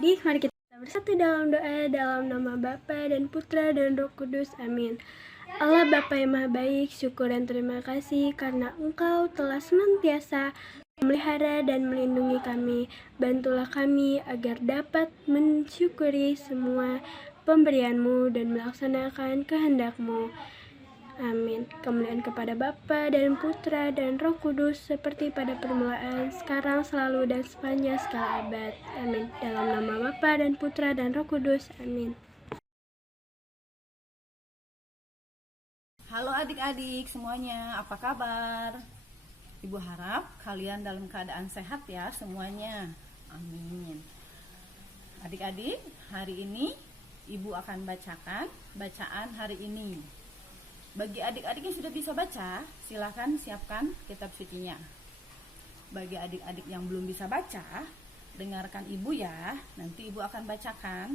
adik-adik, mari kita bersatu dalam doa dalam nama Bapa dan Putra dan Roh Kudus. Amin. Allah Bapa yang Maha Baik, syukur dan terima kasih karena Engkau telah senantiasa memelihara dan melindungi kami. Bantulah kami agar dapat mensyukuri semua pemberian-Mu dan melaksanakan kehendak-Mu. Amin. Kemuliaan kepada Bapa dan Putra dan Roh Kudus seperti pada permulaan, sekarang, selalu, dan sepanjang segala abad. Amin. Dalam nama Bapa dan Putra dan Roh Kudus. Amin. Halo adik-adik semuanya, apa kabar? Ibu harap kalian dalam keadaan sehat ya semuanya. Amin. Adik-adik, hari ini Ibu akan bacakan bacaan hari ini. Bagi adik-adik yang sudah bisa baca, silakan siapkan kitab sucinya. Bagi adik-adik yang belum bisa baca, dengarkan Ibu ya, nanti Ibu akan bacakan.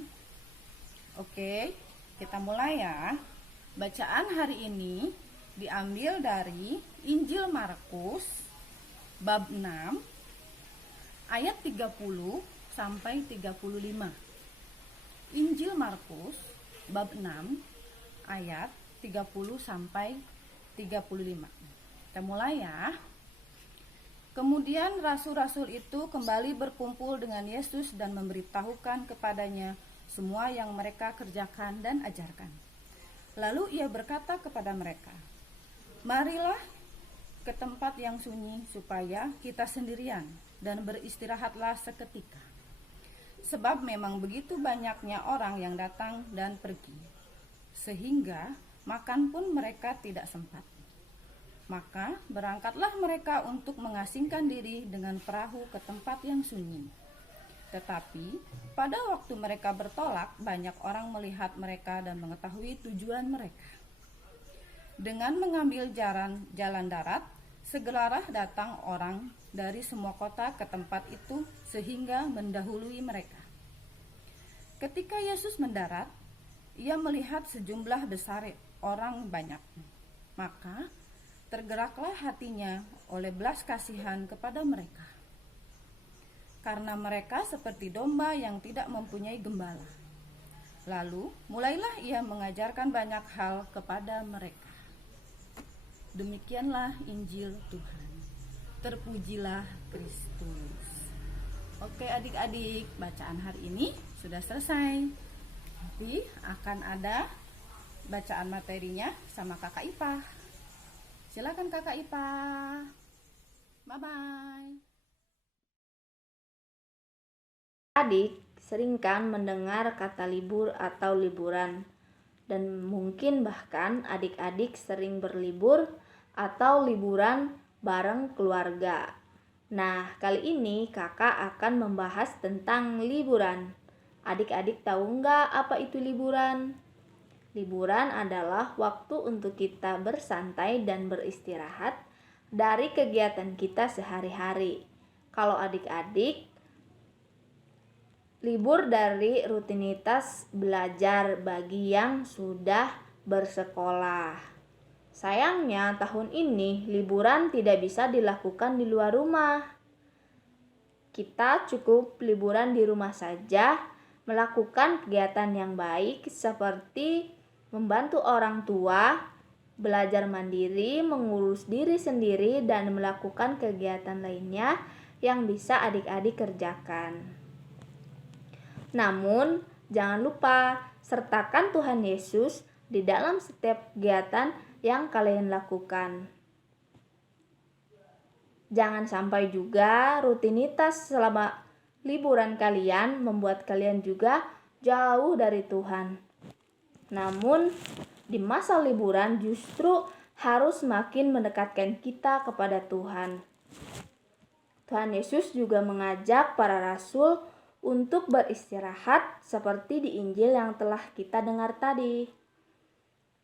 Oke, kita mulai ya. Bacaan hari ini diambil dari Injil Markus bab 6 ayat 30 sampai 35. Injil Markus bab 6 ayat 30 sampai 35. Kita mulai ya. Kemudian rasul-rasul itu kembali berkumpul dengan Yesus dan memberitahukan kepadanya semua yang mereka kerjakan dan ajarkan. Lalu ia berkata kepada mereka, "Marilah ke tempat yang sunyi supaya kita sendirian dan beristirahatlah seketika. Sebab memang begitu banyaknya orang yang datang dan pergi, sehingga makan pun mereka tidak sempat. Maka berangkatlah mereka untuk mengasingkan diri dengan perahu ke tempat yang sunyi. Tetapi pada waktu mereka bertolak, banyak orang melihat mereka dan mengetahui tujuan mereka. Dengan mengambil jalan darat, segeralah datang orang dari semua kota ke tempat itu sehingga mendahului mereka. Ketika Yesus mendarat, ia melihat sejumlah besar orang banyak. Maka tergeraklah hatinya oleh belas kasihan kepada mereka, karena mereka seperti domba yang tidak mempunyai gembala. Lalu mulailah ia mengajarkan banyak hal kepada mereka." Demikianlah Injil Tuhan. Terpujilah Kristus. Oke adik-adik, bacaan hari ini sudah selesai. Nanti akan ada bacaan materinya sama Kakak Ipah. Silakan Kakak Ipah. Bye-bye. Adik sering kan mendengar kata libur atau liburan, dan mungkin bahkan adik-adik sering berlibur atau liburan bareng keluarga. Nah, kali ini kakak akan membahas tentang liburan. Adik-adik tahu nggak apa itu liburan? Liburan adalah waktu untuk kita bersantai dan beristirahat dari kegiatan kita sehari-hari. Kalau adik-adik, libur dari rutinitas belajar bagi yang sudah bersekolah. Sayangnya tahun ini liburan tidak bisa dilakukan di luar rumah. Kita cukup liburan di rumah saja, melakukan kegiatan yang baik seperti membantu orang tua, belajar mandiri, mengurus diri sendiri, dan melakukan kegiatan lainnya yang bisa adik-adik kerjakan. Namun, jangan lupa sertakan Tuhan Yesus di dalam setiap kegiatan yang kalian lakukan. Jangan sampai juga rutinitas selama liburan kalian membuat kalian juga jauh dari Tuhan. Namun, di masa liburan justru harus makin mendekatkan kita kepada Tuhan. Tuhan Yesus juga mengajak para rasul untuk beristirahat seperti di Injil yang telah kita dengar tadi.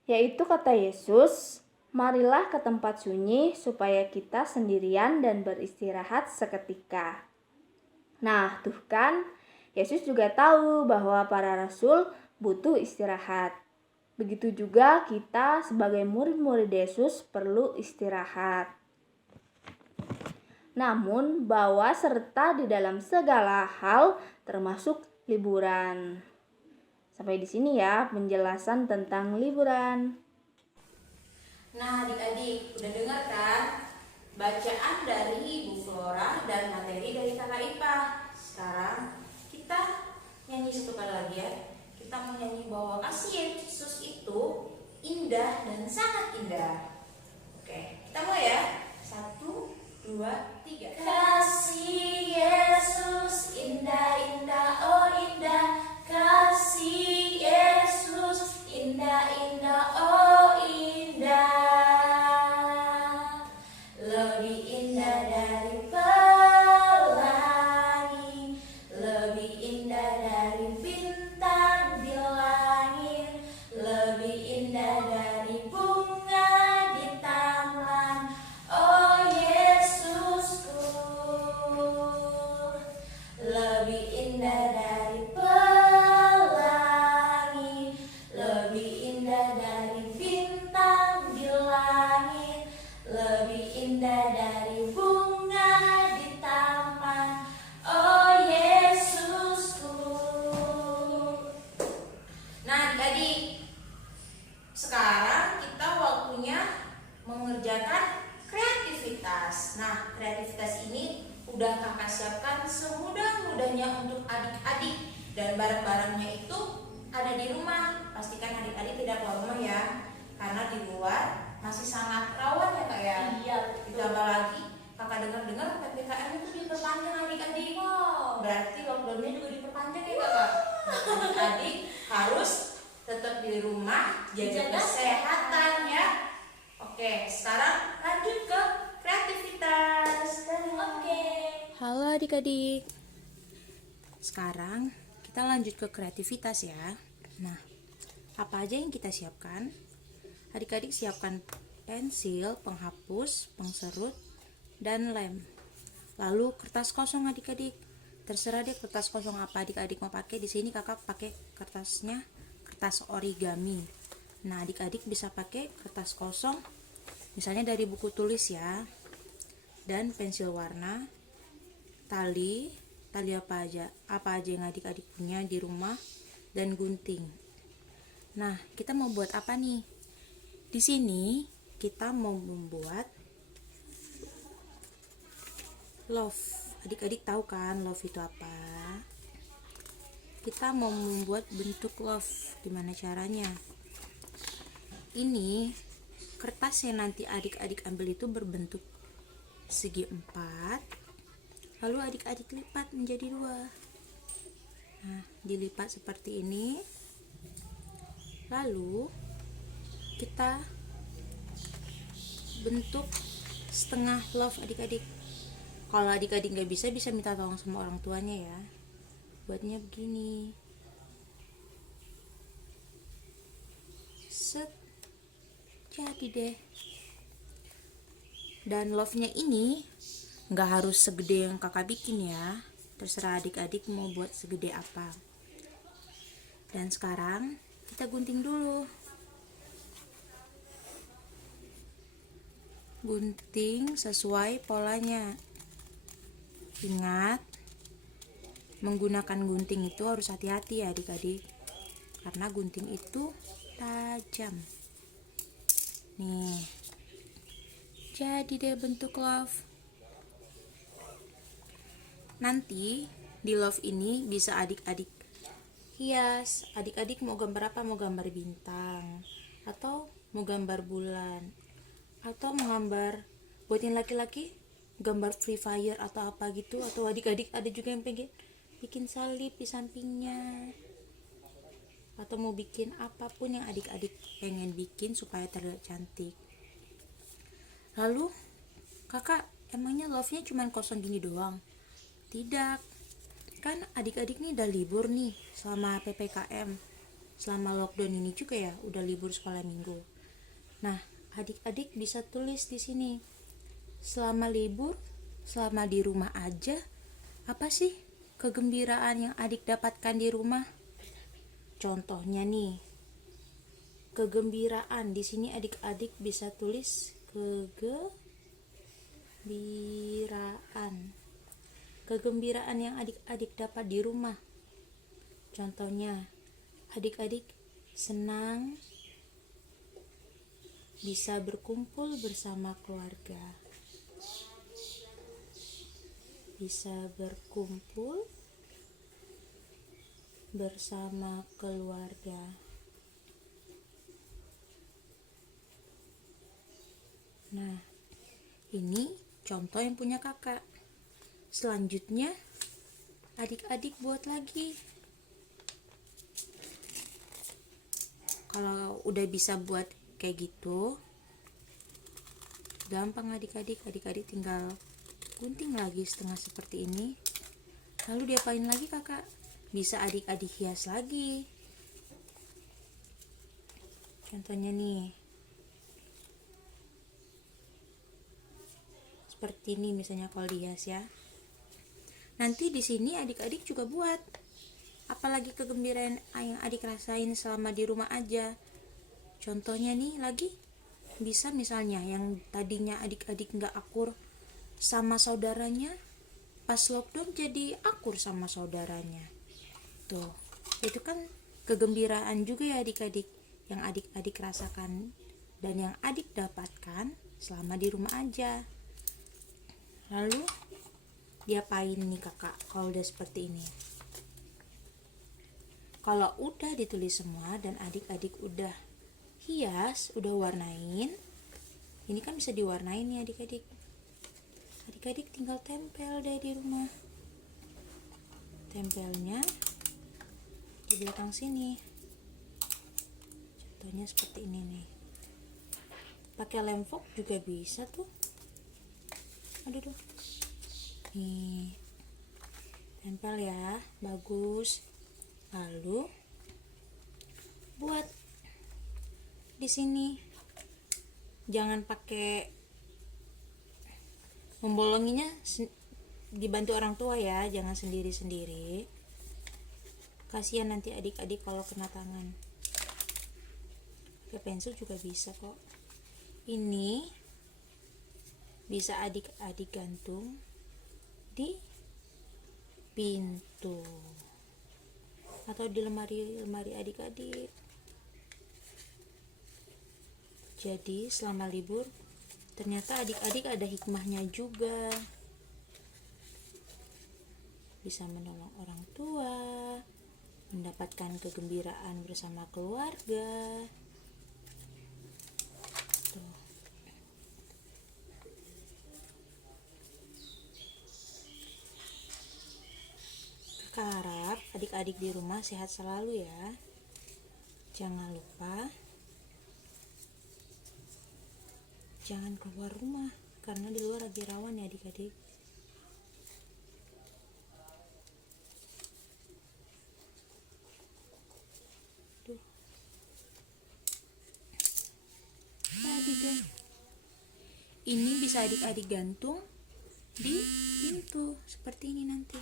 Yaitu kata Yesus, "Marilah ke tempat sunyi supaya kita sendirian dan beristirahat seketika." Nah, tuh kan, Yesus juga tahu bahwa para rasul butuh istirahat. Begitu juga kita sebagai murid-murid Yesus perlu istirahat. Namun, bahwa serta di dalam segala hal termasuk liburan. Sampai di sini ya penjelasan tentang liburan. Nah, adik-adik, udah dengar kan bacaan dari Ibu Flora dan materi dari Kakak Ipa. Sekarang kita nyanyi satu kali lagi ya. Kita mau nyanyi bahwa kasih Yesus itu indah dan sangat indah. Oke, kita mulai ya. 1, 2, 3. Kasih Yesus indah, indah, oh indah. Kasih Yesus indah, indah, oh indah. Lebih indah dari pelangi, lebih indah dari bintang di langit, lebih indah dari bunga di taman. Oh Yesusku, lebih indah dari pelangi, lebih indah dari bintang di langit, lebih indah dari bunga di taman. Oh Yesusku. Nah, adik-adik, sekarang kita waktunya mengerjakan kreativitas. Nah, kreativitas ini udah kakak siapkan semudah-mudahnya untuk adik-adik, dan barang-barangnya itu ada di rumah. Pastikan adik-adik tidak keluar rumah ya, karena di luar masih sangat rawan ya kak ya. Iya. Ditambah lagi kakak dengar-dengar PPKM itu diperpanjang adik-adik. Wow. Berarti lockdownnya juga diperpanjang ya kakak. Nah, adik-adik harus tetap di rumah, jaga kesehatan ya. Oke, sekarang lanjut ke kreativitas. Oke. Halo adik-adik. Sekarang kita lanjut ke kreativitas ya. Nah, apa aja yang kita siapkan? Adik-adik siapkan pensil, penghapus, pengserut, dan lem. Lalu kertas kosong adik-adik. Terserah deh kertas kosong apa adik-adik mau pakai. Di sini kakak pakai kertasnya kertas origami. Nah, adik-adik bisa pakai kertas kosong, misalnya dari buku tulis ya. Dan pensil warna, tali apa aja yang adik-adik punya di rumah, dan gunting. Nah, kita mau buat apa nih? Di sini kita mau membuat love. Adik-adik tahu kan love itu apa? Kita mau membuat bentuk love. Gimana caranya? Ini kertas yang nanti adik-adik ambil itu berbentuk segi 4. Lalu adik-adik lipat menjadi 2. Nah, dilipat seperti ini. Lalu kita bentuk setengah love adik-adik. Kalau adik-adik nggak bisa minta tolong sama orang tuanya ya. Buatnya begini. Set. Jadi deh. Dan love-nya ini nggak harus segede yang kakak bikin ya. Terserah adik-adik mau buat segede apa. Dan sekarang kita gunting dulu. Gunting sesuai polanya. Ingat, menggunakan gunting itu harus hati-hati ya adik-adik, karena gunting itu tajam. Nih, jadi deh bentuk love. Nanti di love ini bisa adik-adik hias. Adik-adik mau gambar apa? Mau gambar bintang, atau mau gambar bulan, atau mau gambar, buat yang laki-laki gambar Free Fire atau apa gitu. Atau adik-adik ada juga yang pengen bikin salib di sampingnya, atau mau bikin apapun yang adik-adik pengen bikin supaya terlihat cantik. Lalu kakak, emangnya love-nya cuman kosong gini doang? Tidak, kan adik-adik nih udah libur nih selama PPKM, selama lockdown ini juga ya, udah libur sekolah minggu. Nah, adik-adik bisa tulis di sini, selama libur, selama di rumah aja, apa sih kegembiraan yang adik dapatkan di rumah? Contohnya nih, kegembiraan. Di sini adik-adik bisa tulis kegembiraan yang adik-adik dapat di rumah. Contohnya, adik-adik senang bisa berkumpul bersama keluarga. Bisa berkumpul bersama keluarga. Nah, ini contoh yang punya kakak. Selanjutnya, adik-adik buat lagi. Kalau udah bisa buat kayak gitu, gampang adik-adik tinggal gunting lagi setengah seperti ini. Lalu diapain lagi kakak? Bisa adik-adik hias lagi. Contohnya nih, seperti ini misalnya kalau dihias ya. Nanti di sini adik-adik juga buat. Apalagi kegembiraan yang adik rasain selama di rumah aja. Contohnya nih lagi, bisa misalnya yang tadinya adik-adik nggak akur sama saudaranya, pas lockdown jadi akur sama saudaranya. Tuh, itu kan kegembiraan juga ya adik-adik, yang adik-adik rasakan dan yang adik dapatkan selama di rumah aja. Lalu diapain nih kakak kalau udah seperti ini? Kalau udah ditulis semua dan adik-adik udah hias, udah warnain, ini kan bisa diwarnain nih adik-adik. Adik-adik tinggal tempel deh di rumah. Tempelnya di belakang sini. Contohnya seperti ini nih. Pakai lem foam juga bisa tuh. Aduh. Nih. Tempel ya, bagus. Lalu buat di sini. Jangan pakai membolonginya, dibantu orang tua ya, jangan sendiri-sendiri. Kasihan nanti adik-adik kalau kena tangan. Pakai pensil juga bisa kok. Ini bisa adik-adik gantung di pintu atau di lemari adik-adik. Jadi selama libur ternyata adik-adik ada hikmahnya juga. Bisa menolong orang tua, mendapatkan kegembiraan bersama keluarga. Tuh. Kakak harap adik-adik di rumah sehat selalu ya. Jangan lupa jangan keluar rumah karena di luar lagi rawan ya adik-adik. Jadi deh, ini bisa adik-adik gantung di pintu seperti ini nanti,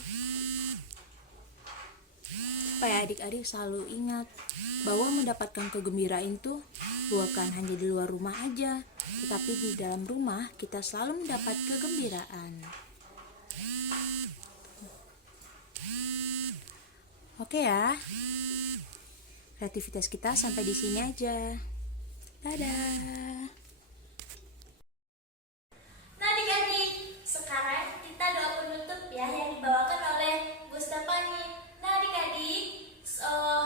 supaya adik-adik selalu ingat bahwa mendapatkan kegembiraan itu bukan hanya di luar rumah aja, tetapi di dalam rumah kita selalu mendapat kegembiraan. Oke ya, kreativitas kita sampai di sini aja. Dadah. Nah adik-adik, sekarang kita doa penutup ya yang dibawakan oleh Bu Stefani. Nah adik-adik,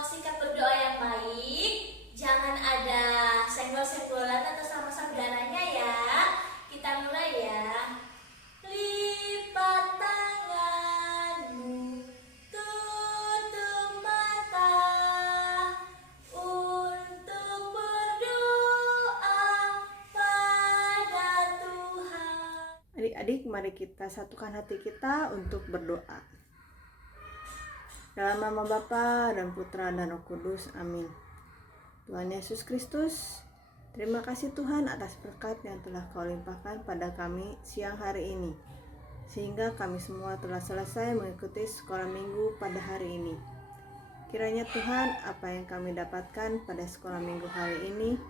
sikap berdoa yang baik, jangan ada senggol-senggolan atau sama saudaranya ya. Kita mulai ya. Lipat tanganmu, tutup mata untuk berdoa pada Tuhan. Adik-adik, mari kita satukan hati kita untuk berdoa. Dalam nama Bapa dan Putra dan Roh Kudus, amin. Tuhan Yesus Kristus, terima kasih Tuhan atas berkat yang telah Kau limpahkan pada kami siang hari ini, sehingga kami semua telah selesai mengikuti sekolah minggu pada hari ini. Kiranya Tuhan, apa yang kami dapatkan pada sekolah minggu hari ini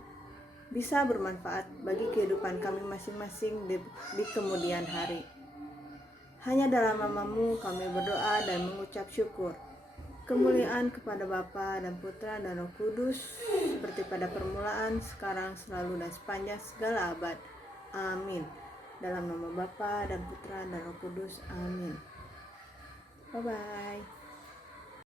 bisa bermanfaat bagi kehidupan kami masing-masing di kemudian hari. Hanya dalam nama-Mu kami berdoa dan mengucap syukur. Kemuliaan kepada Bapa dan Putra dan Roh Kudus, seperti pada permulaan, sekarang, selalu, dan sepanjang segala abad. Amin. Dalam nama Bapa dan Putra dan Roh Kudus. Amin. Bye-bye.